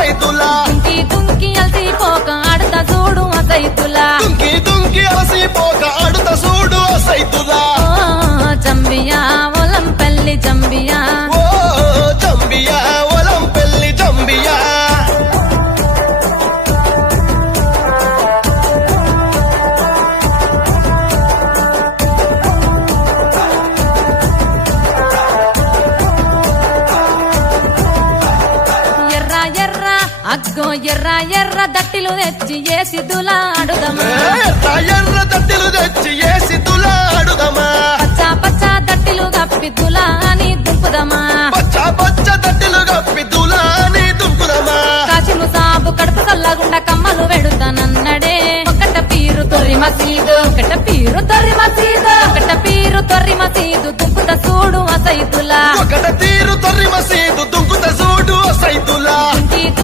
సైతులా దుంకి దుంకి అలసిపోక ఆడతా చూడు సైతులా దుంకి దుంకి అలసిపోక ఆడుత చూడు సైతులా జంబియా ఒలంపల్లి జంబియా ఓ జంబియా ఒలంపల్లి జంబియా ఎర్ర ఎర్ర అగ్గో ఎర్ర ఎర్ర దట్టిలు తెచ్చి ఏసిద్దులా ఆడుదమా ఎర్ర ఎర్ర దట్టిలు తెచ్చి ఏసిద్దులా ఆడుదమా పచ్చ పచ్చ దట్టిలు గప్పిద్దులా అని దుంపుదమా పచ్చ పచ్చ దట్టిలు గప్పిద్దులా అని దుంపుదమా కాచిము సాబు కడుపు చల్లగుండా కమ్మలు వెడుతానన్నడే ఒకట పీరు తొర్రి మసీదు ఒకట పీరు తొర్రి మసీదు ఒకట పీరు తొర్రి మసీదు దుంపుత చూడు సైతులా ఒకట తీరు తొర్రి మసీదు